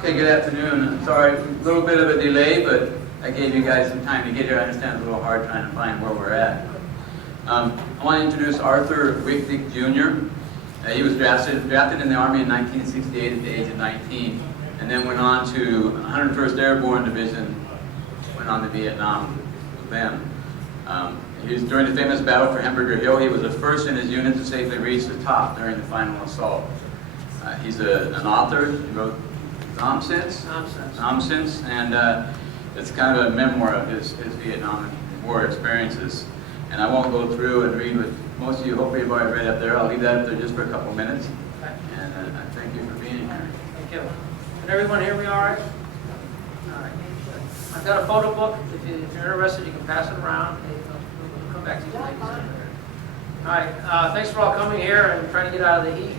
Okay, good afternoon. Sorry, a little bit of a delay, but I gave you guys some time to get here. I understand it's a little hard trying to find where we're at. I want to introduce Arthur Wiknik Jr. He was drafted in the Army in 1968 at the age of 19, and then went on to 101st Airborne Division, went on to Vietnam with them. He was during the famous battle for Hamburger Hill. He was the first in his unit to safely reach the top during the final assault. He's an author. He wrote Nonsense, and it's kind of a memoir of his Vietnam War experiences. And I won't go through and read what most of you hopefully have already read up there. I'll leave that up there just for a couple minutes. And I thank you for being here. Thank you. Can everyone hear me all right? All right. I've got a photo book. If you're interested, you can pass it around. We'll come back to you ladies. All right. Thanks for all coming here and trying to get out of the heat.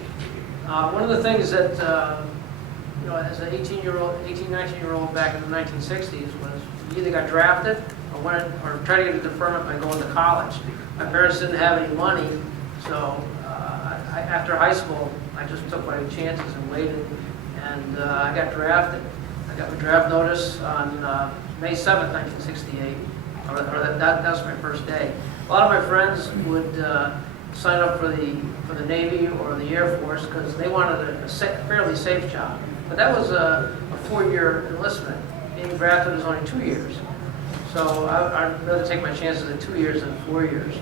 One of the things that you know, as an 18, 19-year-old back in the 1960s was you either got drafted or tried to get a deferment by going to college. My parents didn't have any money, so after high school, I just took my chances and waited, and I got drafted. I got my draft notice on May 7th, 1968, that was my first day. A lot of my friends would sign up for the Navy or the Air Force because they wanted a fairly safe job. But that was a 4-year enlistment. Being drafted was only 2 years. So I'd rather take my chances at 2 years than 4 years.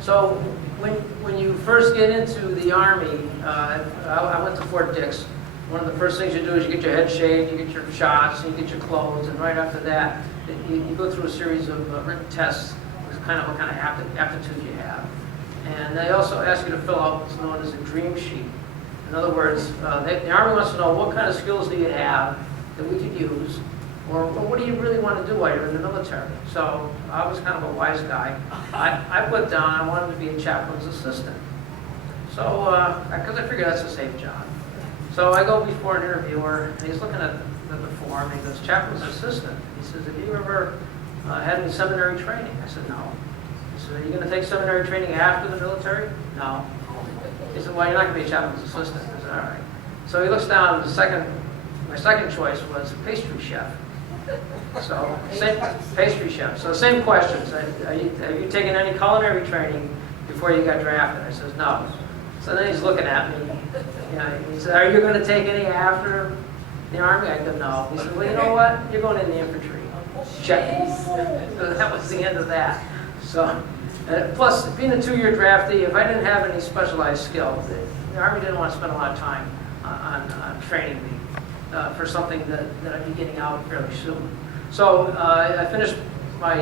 So when you first get into the Army, I went to Fort Dix. One of the first things you do is you get your head shaved, you get your shots, and you get your clothes, and right after that, you go through a series of written tests, kind of what kind of aptitude you have. And they also ask you to fill out what's known as a dream sheet. In other words, the Army wants to know what kind of skills do you have that we could use, or what do you really want to do while you're in the military? So I was kind of a wise guy. I put down I wanted to be a chaplain's assistant. So, because I figured that's a safe job. So I go before an interviewer, and he's looking at the form, and he goes, chaplain's assistant. He says, have you ever had any seminary training? I said, no. He said, are you going to take seminary training after the military? No. He said, well, you're not going to be a chaplain's assistant. I said, all right. So he looks down, my second choice was pastry chef. So, pastry chef. So same questions. Have you taken any culinary training before you got drafted? I says, no. So then he's looking at me. You know, he said, are you going to take any after the Army? I go, no. He said, well, you know what? You're going in the infantry. Check. So that was the end of that. So, plus, being a 2-year draftee, if I didn't have any specialized skills, the Army didn't want to spend a lot of time on training me for something that I'd be getting out fairly soon. So I finished my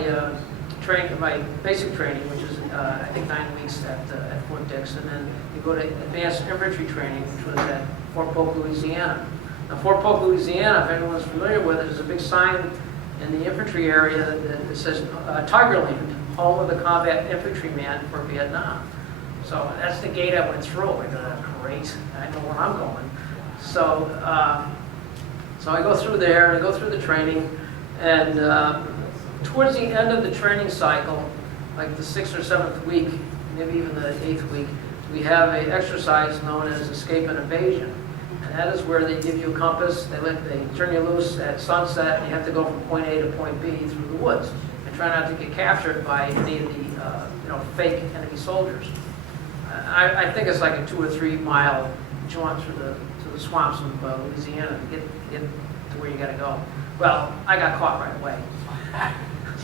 my basic training, which is I think 9 weeks at Fort Dix, and then you go to advanced infantry training, which was at Fort Polk, Louisiana. Now, Fort Polk, Louisiana, if anyone's familiar with it, there's a big sign in the infantry area that says Tigerland, home of the combat infantryman for Vietnam. So that's the gate I went through. I go, great, I know where I'm going. So, so I go through there, and I go through the training, and towards the end of the training cycle, like the 6th or 7th week, maybe even the 8th week, we have an exercise known as escape and evasion. And that is where they give you a compass, they turn you loose at sunset, and you have to go from point A to point B through the woods. Try not to get captured by any of the fake enemy soldiers. I think it's like a 2 or 3 mile jaunt through the swamps of Louisiana to get to where you got to go. Well, I got caught right away.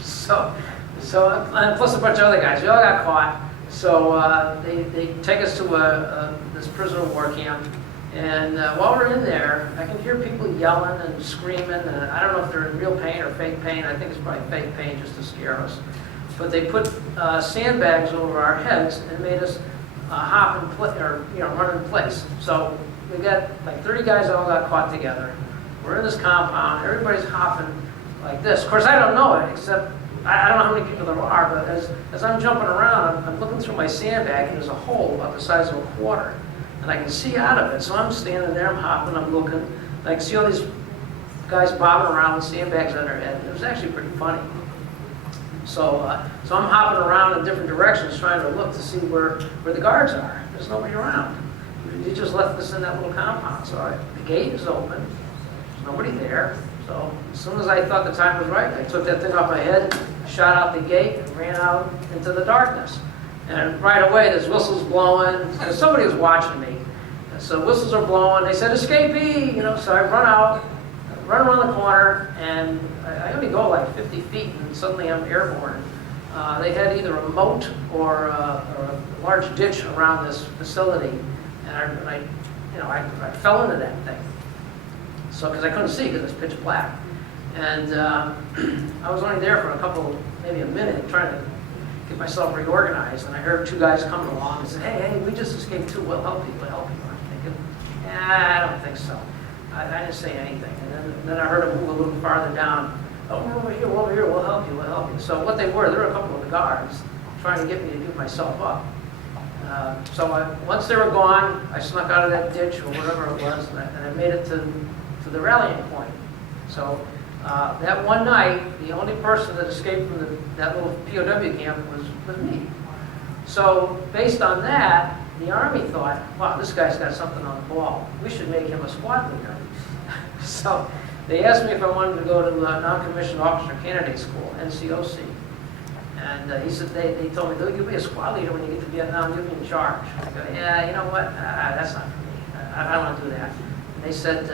so and plus a bunch of other guys, we all got caught. So they take us to this prisoner of war camp. And while we're in there, I can hear people yelling and screaming. And I don't know if they're in real pain or fake pain. I think it's probably fake pain just to scare us. But they put sandbags over our heads and made us hop and run in place. So we got like 30 guys all got caught together. We're in this compound. Everybody's hopping like this. Of course, I don't know it, except I don't know how many people there are. But as I'm jumping around, I'm looking through my sandbag, and there's a hole about the size of a quarter. And I can see out of it. So I'm standing there, I'm hopping, I'm looking. And I can see all these guys bobbing around with sandbags on their head. It was actually pretty funny. So so I'm hopping around in different directions trying to look to see where the guards are. There's nobody around. he just left us in that little compound. So the gate is open, there's nobody there. So as soon as I thought the time was right, I took that thing off my head, shot out the gate, and ran out into the darkness. And right away, there's whistles blowing, and somebody was watching me. And so whistles are blowing, they said, escapee, so I run out, run around the corner, and I only go like 50 feet, and suddenly I'm airborne. They had either a moat or a large ditch around this facility, and I fell into that thing. So, because I couldn't see, because it's pitch black. And I was only there for maybe a minute, trying to get myself reorganized, and I heard two guys coming along and said, hey, we just escaped too, we'll help you. I'm thinking, I don't think so. I didn't say anything. And then I heard them move a little farther down. Oh, we're over here, we'll help you. So what they were a couple of the guards trying to get me to give myself up. Once they were gone, I snuck out of that ditch or whatever it was, and I made it to the rallying point. So that one night, the only person that escaped from that little POW camp was me. So based on that, the Army thought, wow, this guy's got something on the ball. We should make him a squad leader. So they asked me if I wanted to go to Non-Commissioned Officer Candidate School, NCOC. And he said, they told me, Lou, you'll be a squad leader when you get to Vietnam, you'll be in charge. I go, yeah, you know what, that's not for me. I don't want to do that. And they said,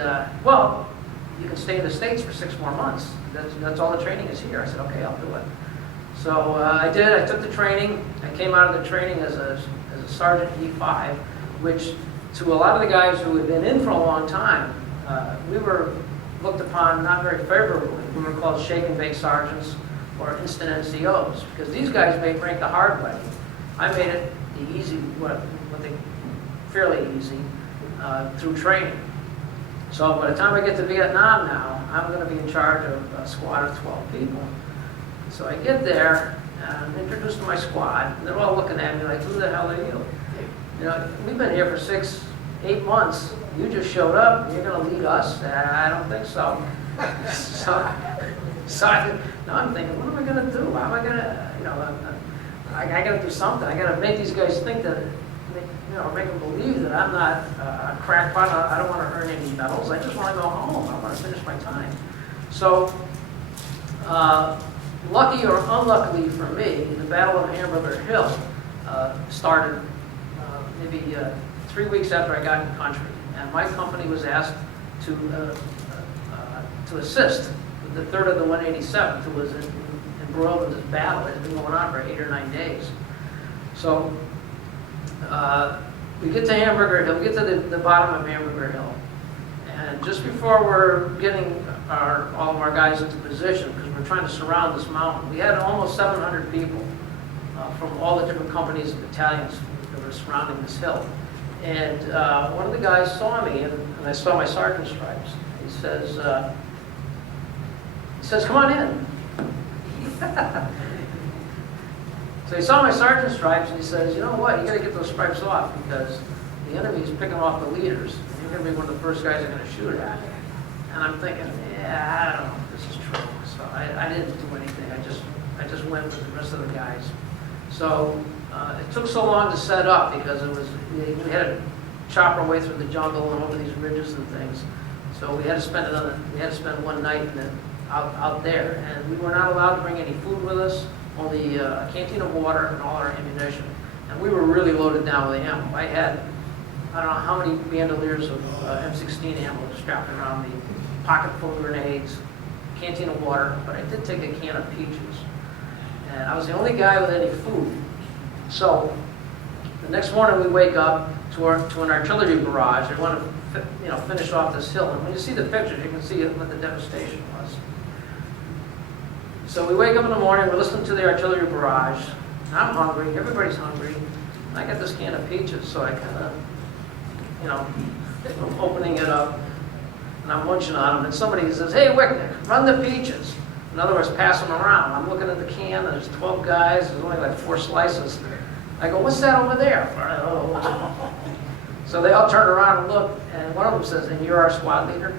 well, you can stay in the States for 6 more months. That's all the training is here. I said, okay, I'll do it. So I did. I took the training. I came out of the training as a Sergeant E5, which to a lot of the guys who had been in for a long time, we were looked upon not very favorably. We were called shake and bake sergeants or instant NCOs, because these guys made rank the hard way. I made it the easy, fairly easy, through training. So by the time I get to Vietnam now, I'm going to be in charge of a squad of 12 people. So I get there, and I'm introduced to my squad, and they're all looking at me like, who the hell are you? We've been here for 6, 8 months. You just showed up, and you're going to lead us? I don't think so. Now I'm thinking, what am I going to do? How am I going to, I got to do something. I got to make these guys think that, make them believe that I'm not a crackpot. I don't want to earn any medals. I just want to go home. I want to finish my time. So, lucky or unluckily for me, the Battle of Hamburger Hill started maybe 3 weeks after I got in country, and my company was asked to assist with the 3rd of the 187th, who was embroiled in this battle. It had been going on for 8 or 9 days. So we get to Hamburger Hill, we get to the bottom of Hamburger Hill, and just before we're getting all of our guys into position, because we're trying to surround this mountain, we had almost 700 people from all the different companies and battalions that were surrounding this hill. And one of the guys saw me, and I saw my sergeant stripes. He says, come on in. So he saw my sergeant stripes, and he says, you know what, you got to get those stripes off, because the enemy is picking off the leaders, and you're going to be one of the first guys they're going to shoot at. And I'm thinking, yeah, I don't know if this is true. So I didn't do anything. I just went with the rest of the guys. So it took so long to set up, because we had to chop our way through the jungle and over these ridges and things. So we had to spend one night out there, and we were not allowed to bring any food with us, only a canteen of water and all our ammunition. And we were really loaded down with ammo. I had, I don't know how many bandoliers of M16 ammo strapped around me, pocket full of grenades, canteen of water, but I did take a can of peaches. And I was the only guy with any food. So the next morning we wake up to an artillery barrage. They want to finish off this hill. And when you see the pictures, you can see what the devastation was. So we wake up in the morning, we're listening to the artillery barrage. I'm hungry, everybody's hungry. I got this can of peaches, so I kind of, I'm opening it up, and I'm munching on them, and somebody says, hey, Wiknik, run the peaches. In other words, pass them around. I'm looking at the can, and there's 12 guys, there's only like 4 slices. I go, what's that over there? So they all turn around and look, and one of them says, and you're our squad leader?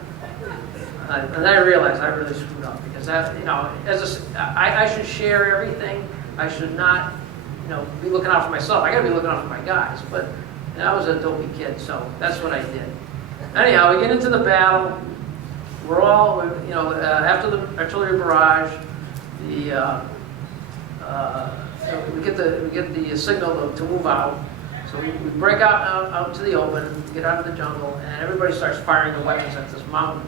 And then I realized I really screwed up, because I should share everything. I should not, be looking out for myself. I got to be looking out for my guys. But And I was a dopey kid, so that's what I did. Anyhow, we get into the battle. We're all, after the artillery barrage, we get the signal to move out. So we break out to the open, get out of the jungle, and everybody starts firing their weapons at this mountain.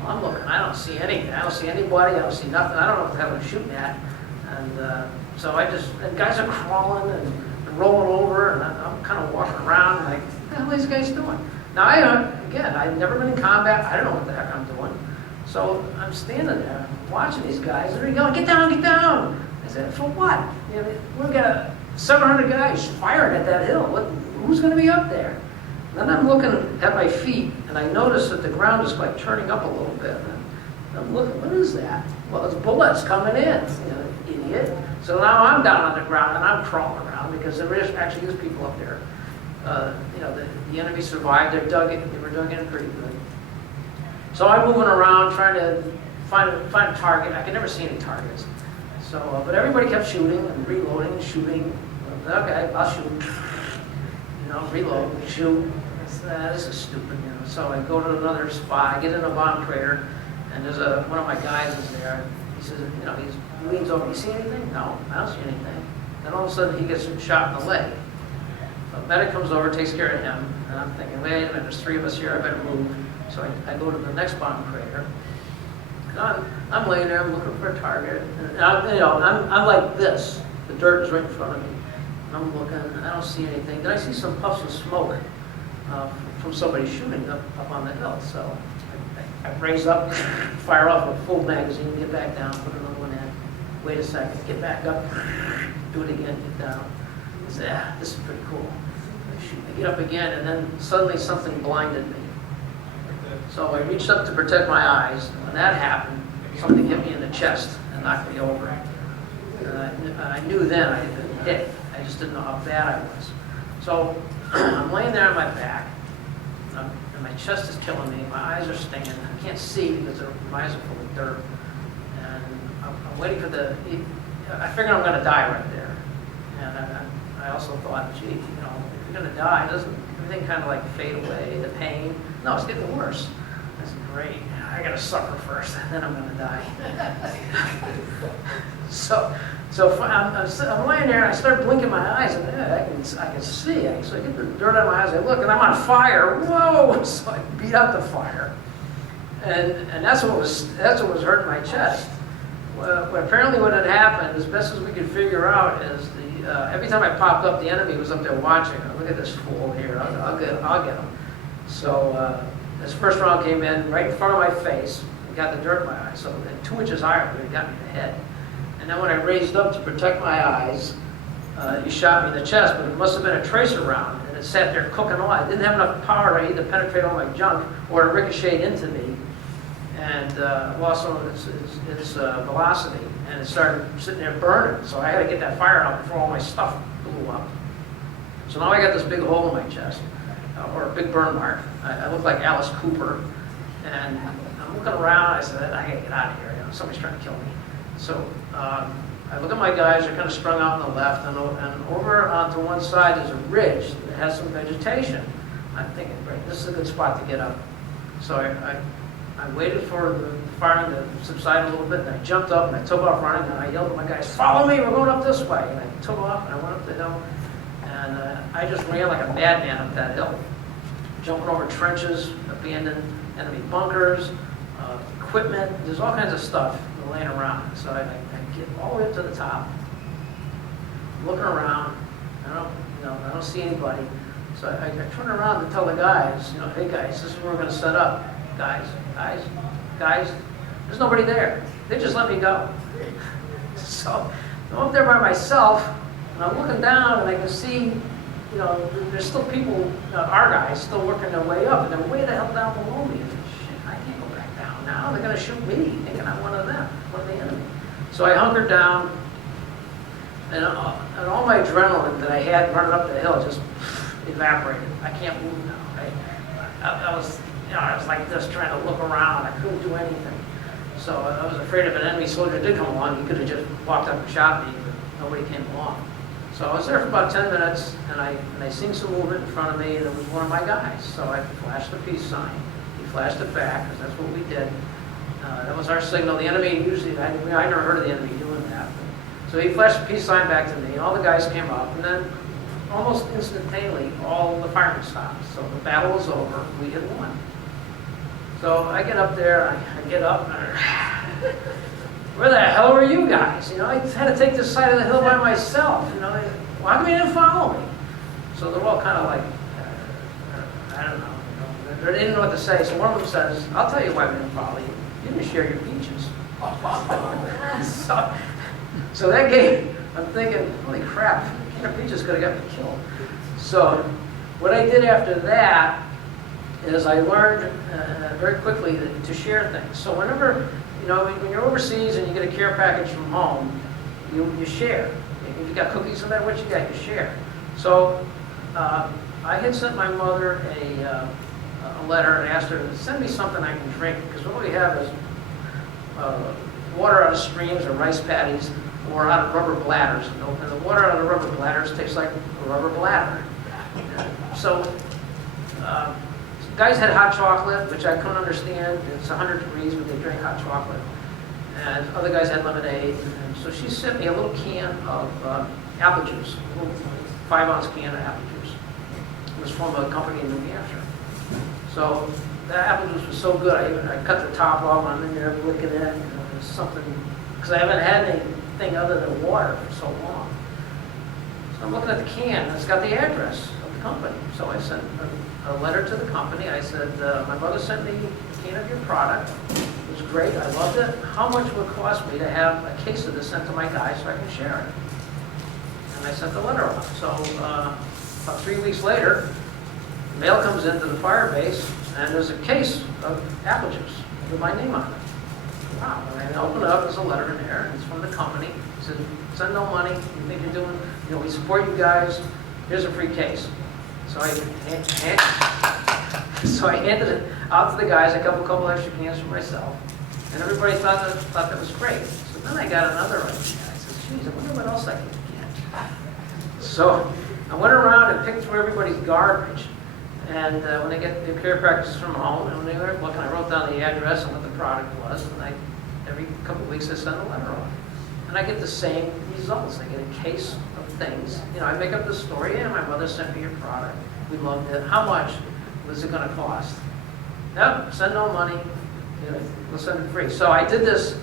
Well, I'm looking, I don't see anything. I don't see anybody. I don't see nothing. I don't know what the hell I'm shooting at. And so and guys are crawling and rolling over, and I'm kind of walking around like, what the hell are these guys doing? Now, I've never been in combat. I don't know what the heck I'm doing. So I'm standing there watching these guys, and they're going, get down, get down. I said, for what? We've got 700 guys firing at that hill. Who's going to be up there? And then I'm looking at my feet, and I notice that the ground is like turning up a little bit. And I'm looking, what is that? Well, it's bullets coming in, idiot. So now I'm down on the ground, and I'm crawling around because there actually is people up there. The enemy survived. They were dug in pretty good. So I'm moving around trying to find a target. I could never see any targets. So, but everybody kept shooting and reloading, shooting. Okay, I'll shoot. Reload, shoot. This is stupid. So I go to another spot. I get in a bomb crater, and there's one of my guys is there. He says, he leans over. You see anything? No, I don't see anything. Then all of a sudden he gets shot in the leg. So the medic comes over, takes care of him, and I'm thinking, wait a minute, there's 3 of us here. I better move. So I go to the next bomb crater. And I'm laying there, I'm looking for a target. And I'm like this. The dirt is right in front of me. And I'm looking, I don't see anything. Then I see some puffs of smoke from somebody shooting up on the hill. So I raise up, fire off a full magazine, get back down, put another one in. Wait a second, get back up, do it again, get down. I say, this is pretty cool. I get up again, and then suddenly something blinded me. So I reached up to protect my eyes, and when that happened, something hit me in the chest and knocked me over. And I knew then I had been hit. I just didn't know how bad I was. So I'm laying there on my back, and my chest is killing me. My eyes are stinging. I can't see because my eyes are full of dirt. And I'm waiting for I figured I'm going to die right there. And I also thought, gee, if you're going to die, doesn't everything kind of like fade away, the pain? No, it's getting worse. I said, great, I got to suffer first, and then I'm going to die. So I'm laying there, and I start blinking my eyes, and I can see. So I get the dirt out of my eyes, I look, and I'm on fire. Whoa! So I beat out the fire, and that's what was hurting my chest. Well, apparently what had happened, as best as we could figure out, is every time I popped up, the enemy was up there watching. Look at this fool here. I'll get him. So this first round came in right in front of my face and got the dirt in my eyes. So 2 inches higher, but it got me in the head. And then when I raised up to protect my eyes, he shot me in the chest, but it must have been a tracer round, and it sat there cooking away. I didn't have enough power to either penetrate all my junk or to ricochet into me, and also its velocity, and it started sitting there burning. So I had to get that fire out before all my stuff blew up. So now I got this big hole in my chest, or a big burn mark. I look like Alice Cooper, and I'm looking around. I said, I gotta get out of here. Somebody's trying to kill me. So I look at my guys. They're kind of strung out on the left, and over onto one side there's a ridge that has some vegetation. I'm thinking, great, this is a good spot to get up. So I waited for the firing to subside a little bit, and I jumped up and I took off running, and I yelled at my guys, follow me, we're going up this way. And I took off and I went up the hill, and I just ran like a madman up that hill, jumping over trenches, abandoned enemy bunkers, equipment. There's all kinds of stuff laying around. So I get all the way up to the top, looking around. I don't see anybody. So I turn around to tell the guys, hey guys, this is where we're going to set up. Guys, there's nobody there. They just let me go. So I'm up there by myself, and I'm looking down, and I can see, there's still people, our guys, still working their way up, and they're way the hell down below me. Shit, I can't go back down now. They're going to shoot me, thinking I'm one of them, one of the enemy. So I hunkered down, and all my adrenaline that I had running up the hill just evaporated. I can't move now. I was like this, trying to look around. I couldn't do anything. So I was afraid if an enemy soldier did come along, he could have just walked up and shot me, but nobody came along. So I was there for about 10 minutes, and I seen some movement in front of me, and it was one of my guys. So I flashed the peace sign. He flashed it back, because that's what we did. That was our signal. The enemy usually, I never heard of the enemy doing that. So he flashed the peace sign back to me, and all the guys came up, and then almost instantaneously, all the firing stopped. So the battle was over. We had won. So I get up there, I get up, and where the hell were you guys? You know, I had to take this side of the hill by myself. You know, why come you didn't follow me? So they're all kind of like, I don't know. You know, they didn't know what to say. So one of them says, "I'll tell you why we didn't follow you. You didn't share your peaches." so that game, I'm thinking, holy crap, a can of peaches could have got me killed. So what I did after that is I learned very quickly to share things. So whenever, you know, when you're overseas and you get a care package from home, you share. If you got cookies, no matter what you got, you share. So I had sent my mother a letter and asked her to send me something I can drink, because what we have is water out of streams or rice paddies or out of rubber bladders. And the water out of the rubber bladders tastes like a rubber bladder. So guys had hot chocolate, which I couldn't understand. It's 100 degrees, but they drink hot chocolate. And other guys had lemonade. And so she sent me a little can of apple juice, a little 5-ounce can of apple juice. It was from a company in New Hampshire. So that apple juice was so good, I cut the top off. I'm in there licking it. You know, it's something, because I haven't had anything other than water for so long. So I'm looking at the can, and it's got the address of the company. So I sent a letter to the company. I said, my mother sent me a can of your product. It was great. I loved it. How much would it cost me to have a case of this sent to my guys so I can share it? And I sent the letter off. So about 3 weeks later, the mail comes into the fire base, and there's a case of apple juice with my name on it. Wow. And I open it up, there's a letter in there, and it's from the company. It said, send no money. You think you're doing, you know, we support you guys. Here's a free case. So I handed it out to the guys, a couple extra cans for myself, and everybody thought that was great. So then I got another idea. I said, geez, I wonder what else I can get. So I went around and picked through everybody's garbage, and when they get their care packages from home, and when they were looking, I wrote down the address and what the product was, and every couple of weeks I send a letter off. And I get the same results. I get a case of things. You know, I make up the story. Yeah, my mother sent me your product. We loved it. How much was it going to cost? Nope, send no money. You know, we'll send it free. So I did this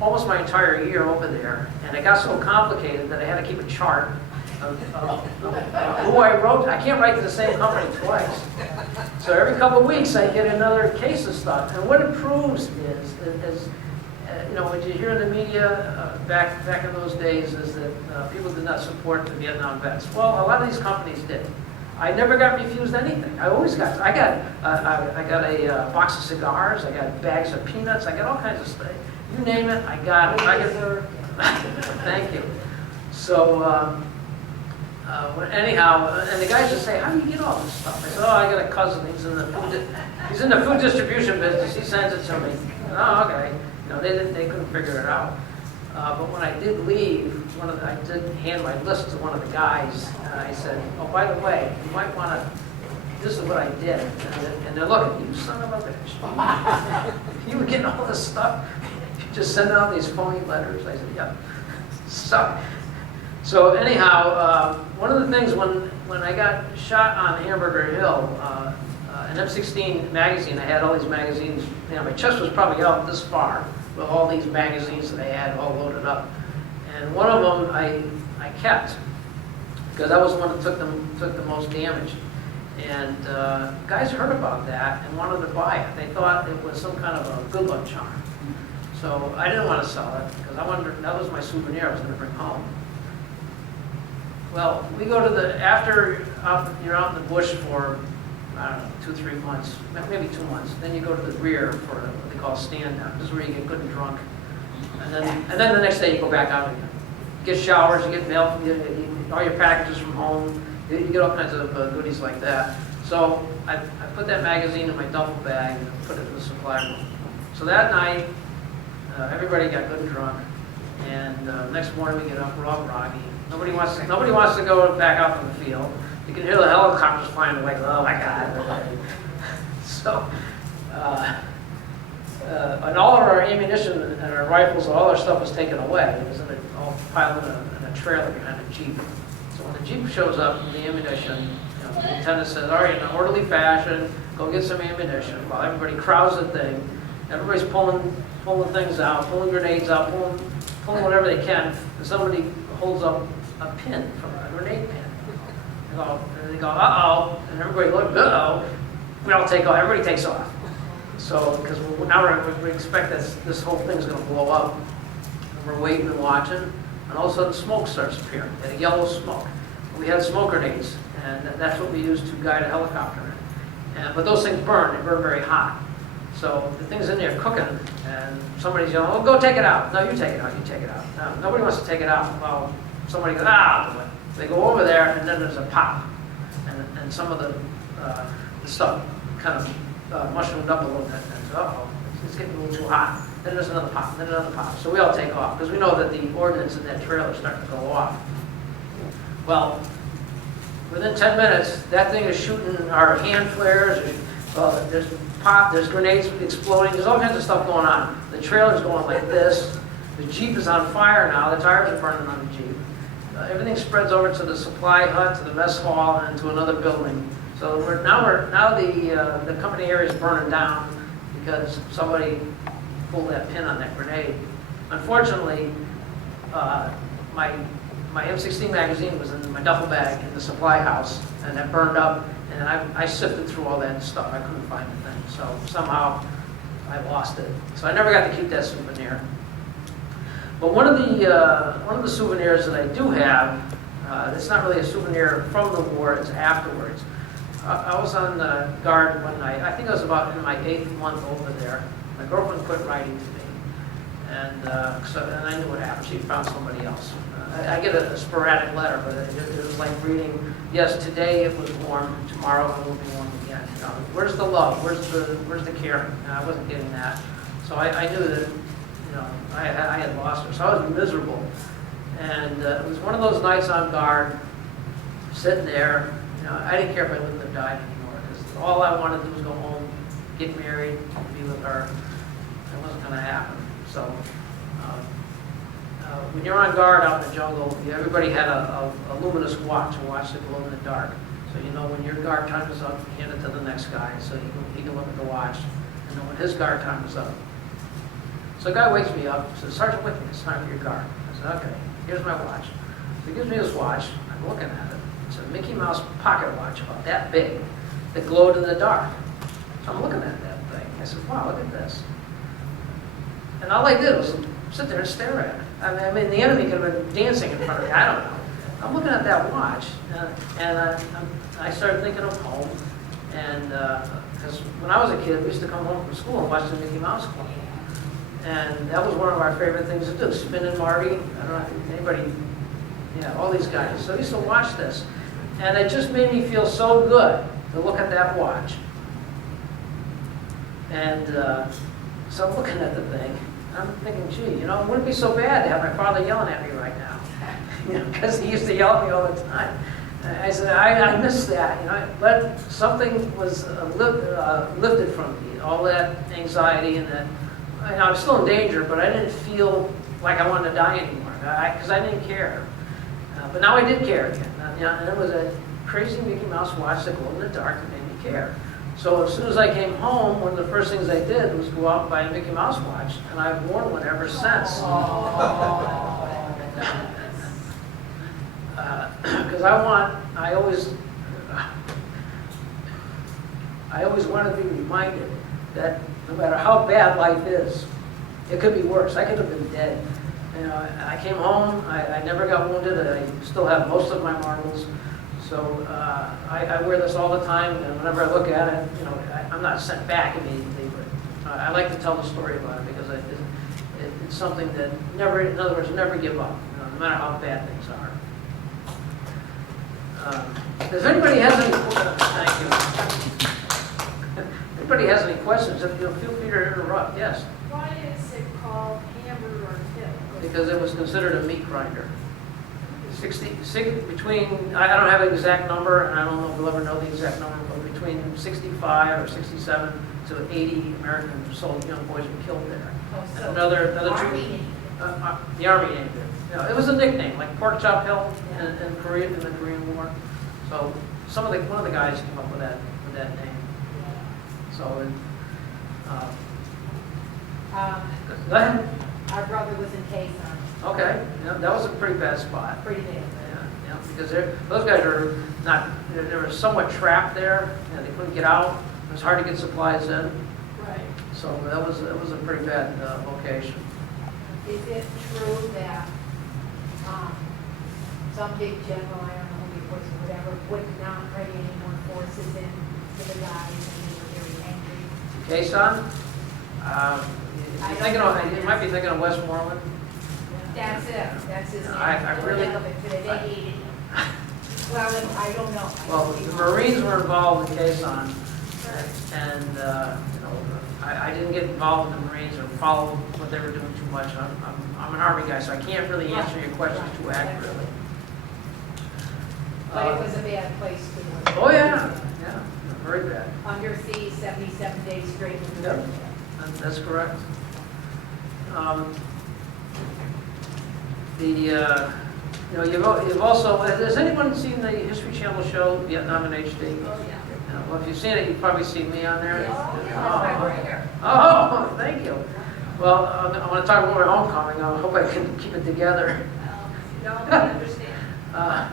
almost my entire year over there, and it got so complicated that I had to keep a chart of who I wrote. I can't write to the same company twice. So every couple of weeks I get another case of stuff. And what it proves is you know, what you hear in the media back in those days is that people did not support the Vietnam vets. Well, a lot of these companies did. I never got refused anything. I got a box of cigars. I got bags of peanuts. I got all kinds of stuff. You name it, I got it. Thank you. So anyhow, and the guys would say, "How do you get all this stuff?" I said, "Oh, I got a cousin. He's in the food distribution business. He sends it to me." Oh, okay. You know, they couldn't figure it out. But when I did leave, I did hand my list to one of the guys. I said, "Oh, by the way, you might want to. This is what I did." And they're looking, "You son of a bitch! You were getting all this stuff. You just send out these phony letters." I said, "Yep." So anyhow, one of the things when I got shot on Hamburger Hill, an M16 magazine, I had all these magazines. You know, my chest was probably out this far with all these magazines that I had all loaded up. And one of them I kept because that was the one that took the most damage. And guys heard about that and wanted to buy it. They thought it was some kind of a good luck charm. So I didn't want to sell it because I wanted that was my souvenir I was going to bring home. Well, we go to after you're out in the bush for, I don't know, 2-3 months, maybe 2 months. Then you go to the rear for what they call stand down. This is where you get good and drunk. And then the next day you go back out again. You get showers, you get mail, all your packages from home. You get all kinds of goodies like that. So I put that magazine in my duffel bag and put it in the supply room. So that night, everybody got good and drunk. And next morning we get up, we're all groggy. Nobody wants to go back out in the field. You can hear the helicopters flying away. Oh my God! So, and all of our ammunition and our rifles, all our stuff was taken away. It was all piled in a trailer behind a Jeep. So when the Jeep shows up, the ammunition, the lieutenant says, "All right, in an orderly fashion, go get some ammunition." While everybody crowds the thing, everybody's pulling things out, pulling grenades out, pulling whatever they can. And somebody holds up a pin from a grenade pin. They go, uh-oh, and everybody looks, uh-oh. We all take off. Everybody takes off. So, because now we expect this whole thing's going to blow up. And we're waiting and watching, and all of a sudden smoke starts appearing, and a yellow smoke. We had smoke grenades, and that's what we used to guide a helicopter. But those things burn. They burn very hot. So the thing's in there cooking, and somebody's yelling, "Oh, go take it out." "No, you take it out. You take it out." No, nobody wants to take it out. Well, somebody goes, "Ah!" They go over there, and then there's a pop, and some of the stuff kind of mushroomed up a little bit. And so, uh-oh, it's getting a little too hot. Then there's another pop, then another pop. So we all take off because we know that the ordnance in that trailer is starting to go off. Well, within 10 minutes, that thing is shooting our hand flares. There's pop, there's grenades exploding. There's all kinds of stuff going on. The trailer's going like this. The Jeep is on fire now. The tires are burning on the Jeep. Everything spreads over to the supply hut, to the mess hall, and to another building. So now the company area is burning down because somebody pulled that pin on that grenade. Unfortunately, my M16 magazine was in my duffel bag in the supply house, and that burned up. And I sifted through all that stuff. I couldn't find the thing. So somehow I lost it. So I never got to keep that souvenir. But one of the souvenirs that I do have, it's not really a souvenir from the war, it's afterwards. I was on guard one night. I think I was about in my 8th month over there. My girlfriend quit writing to me. And I knew what happened. She found somebody else. I get a sporadic letter, but it was like reading, yes, today it was warm, tomorrow it will be warm again. Where's the love? Where's the caring? I wasn't getting that. So I knew that I had lost her. So I was miserable. And it was one of those nights on guard, sitting there. I didn't care if I lived or died anymore, because all I wanted to do was go home, get married, be with her. It wasn't going to happen. So when you're on guard out in the jungle, everybody had a luminous watch, a watch that glowed in the dark. So when your guard time is up, you hand it to the next guy, so he can look at the watch and know when his guard time is up. So a guy wakes me up and says, "Sergeant Wiknik, it's time for your guard." I said, "Okay, here's my watch." So he gives me his watch. I'm looking at it. It's a Mickey Mouse pocket watch about that big that glowed in the dark. So I'm looking at that thing. I said, "Wow, look at this." And all I did was sit there and stare at it. I mean, the enemy could have been dancing in front of me. I don't know. I'm looking at that watch, and I started thinking of home. And because when I was a kid, we used to come home from school and watch the Mickey Mouse Club. And that was one of our favorite things to do. Spin and Marty, I don't know if anybody, all these guys. So I used to watch this. And it just made me feel so good to look at that watch. And so I'm looking at the thing. I'm thinking, gee, it wouldn't be so bad to have my father yelling at me right now. Because he used to yell at me all the time. I said, I miss that. But something was lifted from me, all that anxiety and that. I'm still in danger, but I didn't feel like I wanted to die anymore because I didn't care. But now I did care again. And it was a crazy Mickey Mouse watch that glowed in the dark that made me care. So as soon as I came home, one of the first things I did was go out and buy a Mickey Mouse watch, and I've worn one ever since. Because I always want to be reminded that no matter how bad life is, it could be worse. I could have been dead. I came home, I never got wounded, I still have most of my marbles. So I wear this all the time, and whenever I look at it, I'm not sent back immediately, but I like to tell the story about it because it's something that never, in other words, never give up, no matter how bad things are. Does anybody has any? Thank you. Anybody has any questions? Feel free to interrupt. Yes. Why is it called Hamburger Hill? Because it was considered a meat grinder. between, I don't have an exact number, and I don't know if we'll ever know the exact number, but between 65 or 67 to 80 American young boys were killed there. Oh, And another Army two, named the Army named it. You know, it was a nickname, like Pork Chop Hill in Korea, in the Korean War. So one of the guys came up with that name. So, go ahead. Our brother was in Quezon. Okay, yeah, that was a pretty bad spot. Pretty bad. Yeah, because those guys are not, they were somewhat trapped there, and they couldn't get out. It was hard to get supplies in, Right. so that was a pretty bad location. Is it true that some big general, I don't know who he was or whatever, would not bring any more forces in to the guys and they were very angry? Quezon, you might be thinking of Westmoreland. That's it. That's his name. I really- They hated him. Well, I don't know. Well, the Marines were involved in Quezon, and I didn't get involved in the Marines or follow what they were doing too much. I'm an Army guy, so I can't really answer your questions too accurately. But it was a bad place to work. Oh yeah, very bad. Under siege, 77 days straight. Yep. That's correct. You've also, has anyone seen the History Channel show, Vietnam in HD? Oh, yeah. Well, if you've seen it, you've probably seen me on there. Yeah. Oh, thank you. Well, I want to talk about my homecoming. I hope I can keep it together. No, I understand. I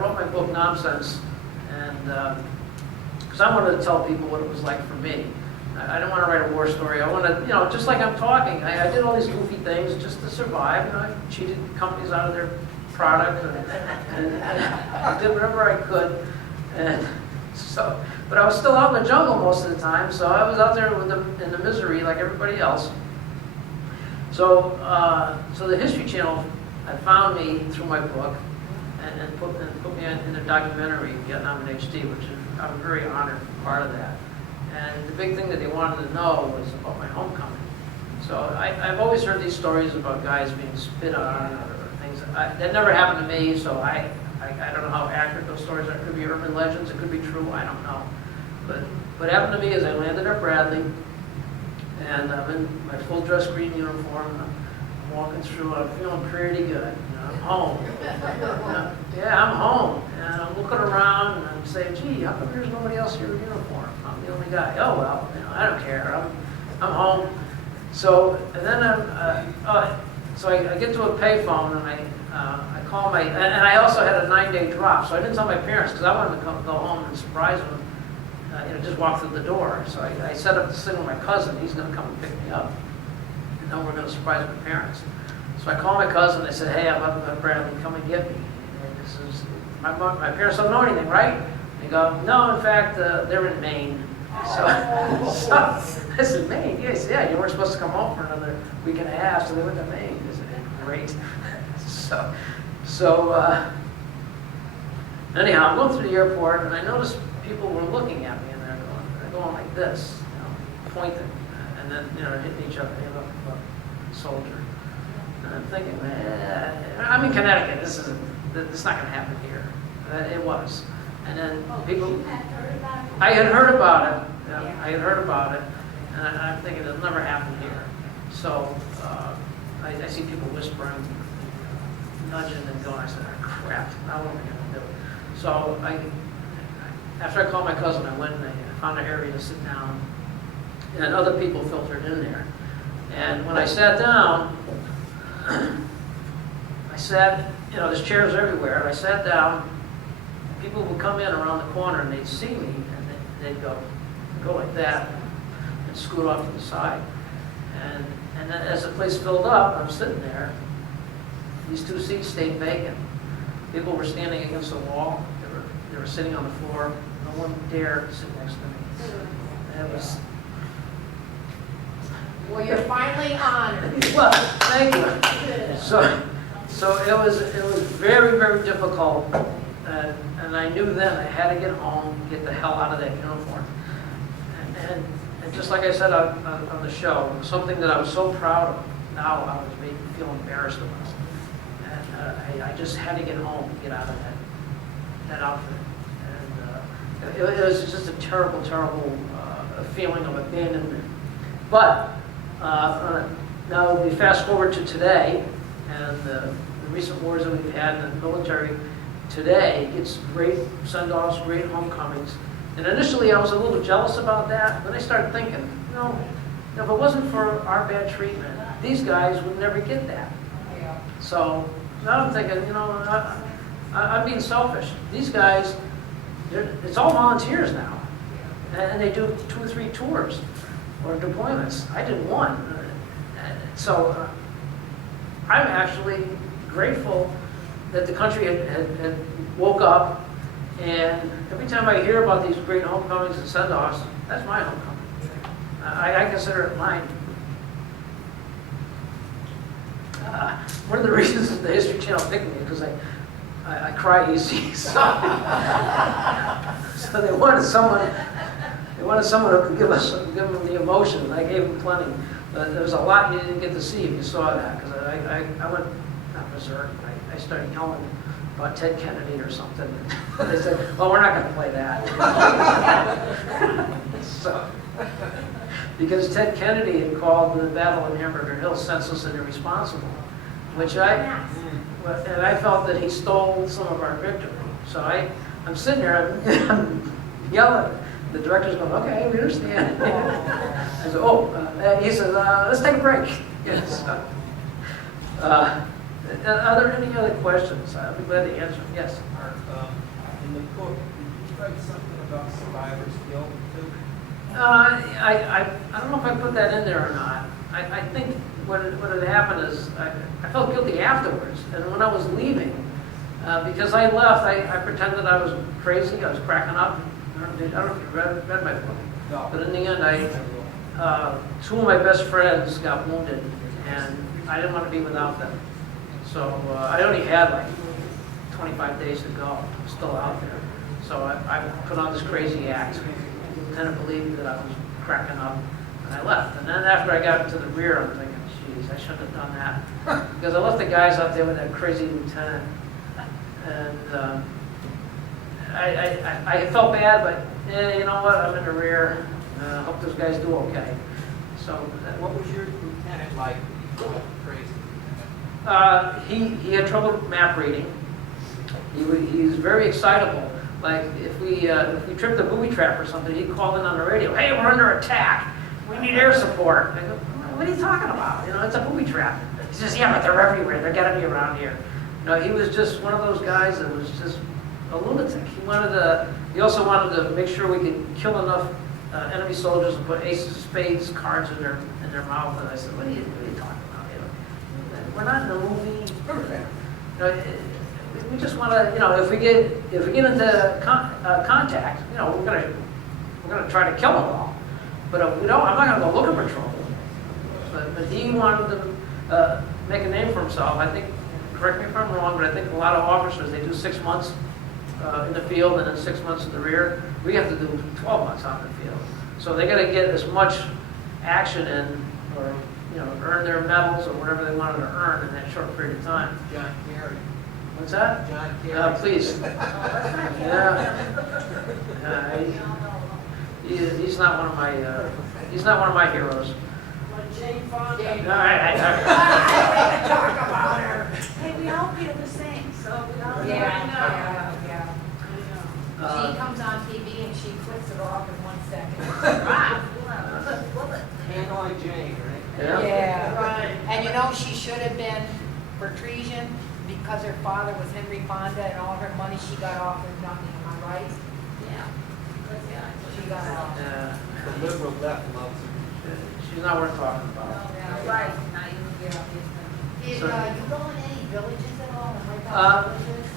wrote my book Nonsense, and because I wanted to tell people what it was like for me. I didn't want to write a war story. I want to, just like I'm talking, I did all these goofy things just to survive. I cheated companies out of their product, and I did whatever I could. And so, but I was still out in the jungle most of the time, so I was out there in the misery like everybody else. So, so the History Channel had found me through my book and put me in a documentary, Vietnam in HD, which I'm very honored to be part of that. And the big thing that they wanted to know was about my homecoming. So I've always heard these stories about guys being spit on or things. That never happened to me, so I don't know how accurate those stories are. It could be urban legends, it could be true, I don't know. But what happened to me is I landed at Bradley, and I'm in my full dress green uniform, and I'm walking through, I'm feeling pretty good. I'm home. Yeah, I'm home. And I'm looking around and I'm saying, gee, how come there's nobody else here in uniform? I'm the only guy. Oh, well, I don't care. I'm home. So, and then I get to a payphone and I call and I also had a 9-day drop. So I didn't tell my parents because I wanted to go home and surprise them, just walk through the door. So I set up this thing with my cousin. He's going to come and pick me up. And then we're going to surprise my parents. So I called my cousin, I said, hey, I'm up at Bradley, come and get me. And this is, my parents don't know anything, right? They go, no, in fact, they're in Maine. So I said, Maine? Yes, yeah, you weren't supposed to come home for another week and a half, so they went to Maine. Isn't it great? So anyhow, I'm going through the airport, and I noticed people were looking at me, and they're going like this, pointing, and then, hitting each other, look, soldier. And I'm thinking, man, I'm in Connecticut. This is not going to happen here. It was, and then people. I had heard about it. Yeah, I had heard about it, and I'm thinking it'll never happen here. So I see people whispering, nudging, and going. I said, oh, crap! Now what am I going to do? So after I called my cousin, I went and I found an area to sit down, and other people filtered in there. And when I sat down. There's chairs everywhere, and I sat down, and people would come in around the corner, and they'd see me, and they'd go like that, and scoot off to the side. And then as the place filled up, I'm sitting there, these 2 seats stayed vacant. People were standing against the wall, they were sitting on the floor, no one dared sit next to me. And it was... Well, you're finally honored. Well, thank you. So it was very, very difficult, and I knew then I had to get home, get the hell out of that uniform. And just like I said on the show, something that I was so proud of, now I was made me feel embarrassed about. I just had to get home, get out of that outfit. And it was just a terrible, terrible feeling of abandonment. But now we fast forward to today, and the recent wars that we've had in the military today gets great send-offs, great homecomings. And initially I was a little jealous about that. Then I started thinking, if it wasn't for our bad treatment, these guys would never get that. So now I'm thinking, I'm being selfish. These guys, it's all volunteers now. And they do 2 or 3 tours or deployments. I did 1. So I'm actually grateful that the country had woke up, and every time I hear about these great homecomings and send-offs, that's my homecoming. I consider it mine. One of the reasons the History Channel picked me because I cry easy. So they wanted someone who could give them the emotion. I gave them plenty. But there was a lot you didn't get to see if you saw that, because I went not berserk. I started yelling about Ted Kennedy or something. They said, "Well, we're not going to play that." So, because Ted Kennedy had called the battle in Hamburger Hill senseless and irresponsible, which and I felt that he stole some of our victory. So I'm sitting there, I'm yelling. The director's going, "Okay, we understand." I said, he said, "Let's take a break." Yes. Are there any other questions? I'll be glad to answer. Yes. In the book, did you write something about survivor's guilt too? I don't know if I put that in there or not. I think what had happened is I felt guilty afterwards, and when I was leaving, because I left, I pretended I was crazy. I was cracking up. I don't know if you read my book, No. but in the end, 2 of my best friends got wounded, and I didn't want to be without them. So I only had like 25 days to go. I'm still out there. So I put on this crazy act, kind of believed that I was cracking up, and I left. And then after I got to the rear, I'm thinking, geez, I shouldn't have done that. Because I left the guys out there with that crazy lieutenant. And I felt bad, but you know what? I'm in the rear. I hope those guys do okay. So What was your lieutenant like when you felt crazy? he had trouble map reading. He's very excitable. Like if we tripped a booby trap or something, he'd call in on the radio. "Hey, we're under attack. We need air support." I go, "What are you talking about? It's a booby trap." He says, "Yeah, but they're everywhere. They're gotta be around here." He was just one of those guys that was just a lunatic. He also wanted to make sure we could kill enough enemy soldiers and put aces of spades cards in their mouth. And I said, what are you talking about? We're not in a movie. We just want to, if we get into contact, we're gonna try to kill them all. But if we don't, I'm not gonna go looking for trouble. But he wanted to make a name for himself. I think, correct me if I'm wrong, but I think a lot of officers, they do 6 months in the field and then 6 months in the rear. We have to do 12 months out in the field. So they got to get as much action in, or earn their medals or whatever they wanted to earn in that short period of time. John Kerry. What's that? John Kerry. Please. He's not one of my. He's not one of my heroes. Jane Fonda. All right. Talk about her. Hey, we all feel the same, so we all. Yeah. She comes on TV and she clicks it off in 1 second. Hanoi Jane, right? Yeah. Right. And she should have been for treason because her father was Henry Fonda and all her money she got off with nothing, am I right? Yeah. She got it off. Yeah. The liberal left loves her. She's not worth talking about. Right. Did So- you go in any villages at all and wipe out villages?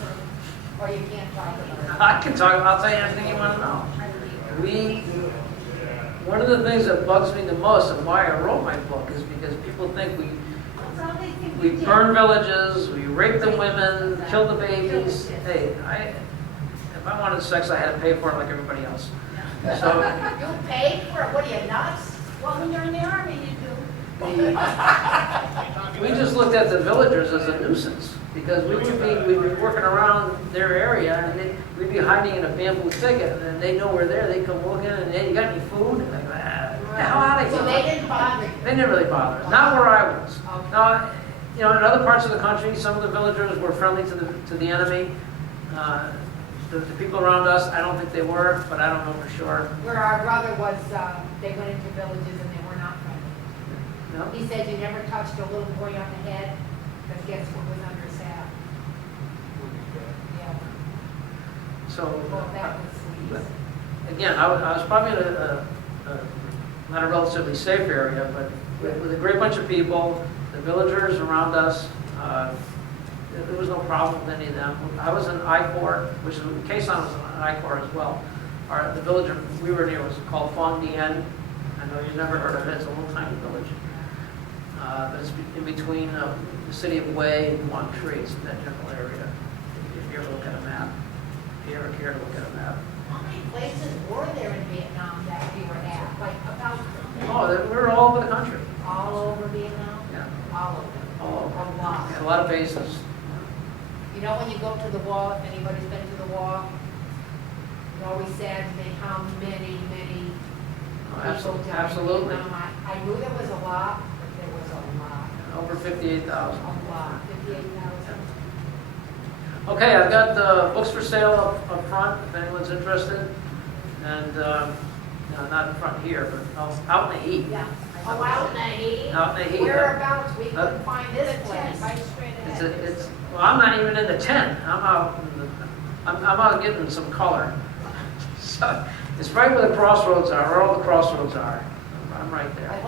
Or you can't talk about it? I can talk. I'll tell you anything you want to know. One of the things that bugs me the most and why I wrote my book is because people think we burn villages, we rape the women, kill the babies. Hey, if I wanted sex, I had to pay for it like everybody else. So You paid for it, what are you, nuts? Well, when you're in the army, you do. We just looked at the villagers as a nuisance, because we'd be working around their area, and we'd be hiding in a bamboo thicket, and they know we're there, they come looking, and hey, you got any food? And like, the hell out of here. So they didn't bother you? They didn't really bother us, not where I was. Okay. Now, you know, in other parts of the country, some of the villagers were friendly to the enemy. The people around us, I don't think they were, but I don't know for sure. Where our brother was, they went into villages and they were not friendly. No? He said you never touched a little boy on the head, because guess what was under his hat? Yeah, So, well, that was sweet. again, I was probably in not a relatively safe area, but with a great bunch of people, the villagers around us, there was no problem with any of them. I was in I-4, which is, Quezon was in I-4 as well. The village we were near was called Phong Dien. I know you've never heard of it, it's a little tiny village. But it's in between the city of Wei and Quang Tri, it's in that general area, if you ever look at a map. If you ever care to look at a map. How many places were there in Vietnam that we were at? Like about Oh, we were all over the country. all over Vietnam? Yeah. All over. All over. A lot. A lot of bases. You know when you go to the wall, if anybody's been to the wall, it always says how many Oh, people died in absolutely. Vietnam. I knew there was a lot, but there was a lot. Over 58,000. A lot, 58,000. Okay, I've got the books for sale up front, if anyone's interested. And, no, not in front here, but out in the heat. Yeah. Oh, out in the heat? Out in the heat. Whereabouts? We couldn't find this place. Right straight ahead. Well, I'm not even in the tent. I'm out, I'm out getting some color. So, it's right where the crossroads are, where all the crossroads are. I'm right there.